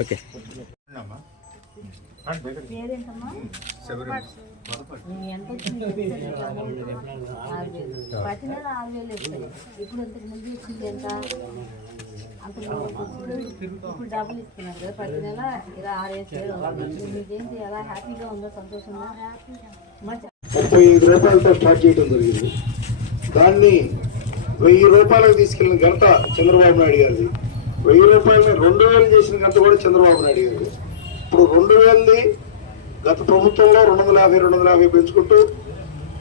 Okay ప్రతి నెల ఆరు వేలు ఇప్పుడు ఇంతకు ముందు ఇచ్చింది ఎంత అంతకు ముందు ఇప్పుడు ఇప్పుడు డబ్బులు ఇస్తున్నారు కదా ప్రతి నెల ఇలా ఆరు వేలు అవుతుంది మీకేంటి ఎలా హ్యాపీగా ఉందో సంతోషంగా మంచి ముప్పై ఐదు రూపాయలతో స్టార్ట్ చేయడం జరిగింది. దాన్ని వెయ్యి రూపాయలకు తీసుకెళ్ళిన ఘనత చంద్రబాబు నాయుడు గారిది. వెయ్యి రూపాయలని రెండు వేలు చేసిన ఘనత కూడా చంద్రబాబు నాయుడు గారిది. ఇప్పుడు రెండు వేలది గత ప్రభుత్వంలో రెండు వందల యాభై రెండు వందల యాభై పెంచుకుంటూ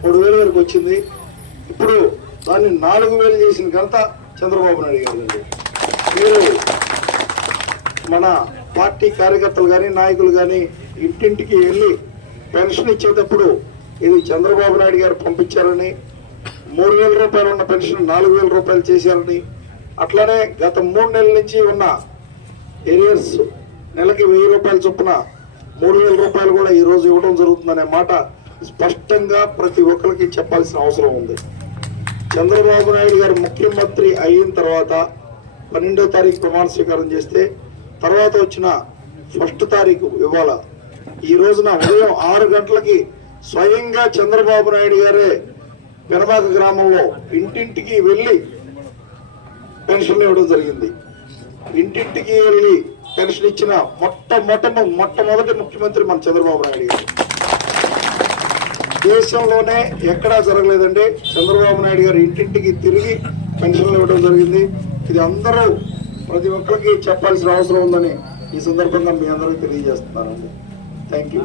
మూడు వేల వరకు వచ్చింది. ఇప్పుడు దాన్ని నాలుగు వేలు చేసిన ఘనత చంద్రబాబు నాయుడు గారిది మీరు మన పార్టీ కార్యకర్తలు కానీ నాయకులు కానీ ఇంటింటికి వెళ్ళి పెన్షన్ ఇచ్చేటప్పుడు ఇది చంద్రబాబు నాయుడు గారు పంపించారని మూడు వేల రూపాయలు ఉన్న పెన్షన్ నాలుగు వేల రూపాయలు చేశారని. అట్లానే గత మూడు నెలల నుంచి ఉన్న ఏరియర్స్ నెలకి వెయ్యి రూపాయల చొప్పున మూడు వేల రూపాయలు కూడా ఈరోజు ఇవ్వడం జరుగుతుందనే మాట స్పష్టంగా ప్రతి ఒక్కరికి చెప్పాల్సిన అవసరం ఉంది. చంద్రబాబు నాయుడు గారు ముఖ్యమంత్రి అయిన తర్వాత పన్నెండో తారీఖు ప్రమాణ స్వీకారం చేస్తే తర్వాత వచ్చిన ఫస్ట్ తారీఖు ఇవాళ ఈ రోజున ఉదయం ఆరు గంటలకి స్వయంగా చంద్రబాబు నాయుడు గారే పెనబాక గ్రామంలో ఇంటింటికి వెళ్ళి పెన్షన్ ఇవ్వడం జరిగింది. ఇంటింటికి వెళ్ళి పెన్షన్ ఇచ్చిన మొట్టమొదట మొట్టమొదటి ముఖ్యమంత్రి మన చంద్రబాబు నాయుడు గారు. దేశంలోనే ఎక్కడా జరగలేదండి. చంద్రబాబు నాయుడు గారు ఇంటింటికి తిరిగి పెన్షన్లు ఇవ్వడం జరిగింది. ఇది అందరూ ప్రతి ఒక్కరికి చెప్పాల్సిన అవసరం ఉందని ఈ సందర్భంగా మీ అందరికీ తెలియజేస్తున్నానండి. Thank you